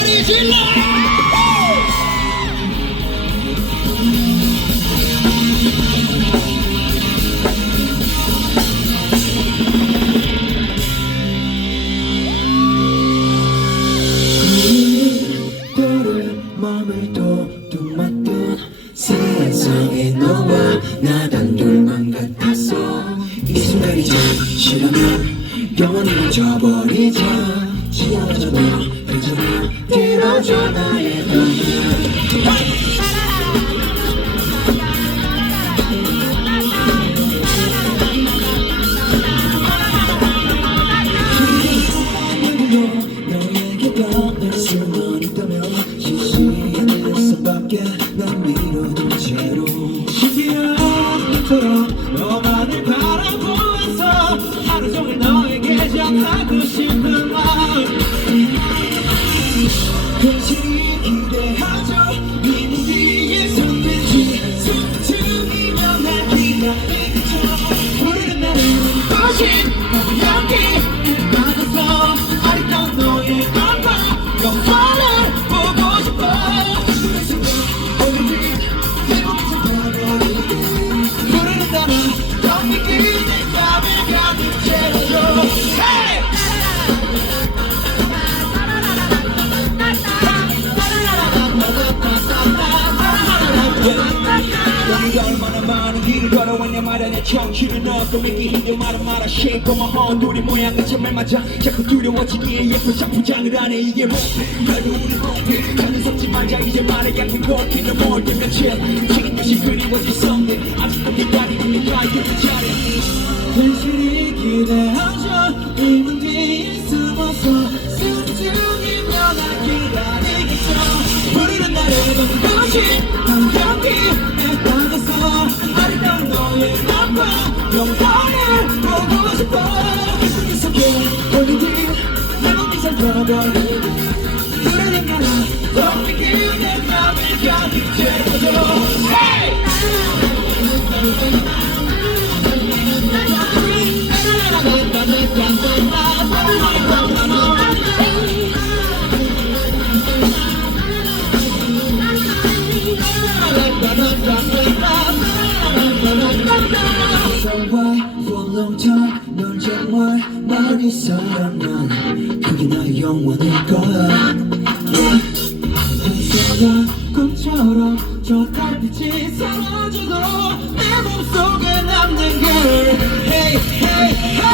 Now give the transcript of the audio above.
소리 질러 맘을 또뚱맞던 세상에 너와 나 단둘만 같았어 이 순간이 잠시라면 영원히 멈춰버리자. 지어져 너 그저나 들어줘 나의 시시한 수밖에 난 미뤄둔 채로 보 길을 내 청취를 넣었고 믿기 힘든 말은 말아 Shape of my heart. 우리 모양은 정말 맞아. 자꾸 두려워지기에 예쁜 작품장을 안해 이게 뭐? 그래도 우리 뭐? 가는 섭지 말자. 이제 말해 약간 걷기는 뭘 때문에 지금 듯이 그리워질 something 아직도 기다리고 있다 이게 잘해 현실이 기대하죠. 이문 뒤에 숨어서 숨죽이며 날 기다리겠죠. 부르는 나를 맘과 영화를 보고 싶어 그 속에 얼굴이 내 몸이 잠겨버리게 부르는 나를 덤비기 내 맘을 가득 채 정말 for a long time 널 정말 많이 사랑한 그게 나의 영원일 거야. 순간 꿈처럼 저 달빛이 사라져도 내 몸속에 남는 걸 Hey hey hey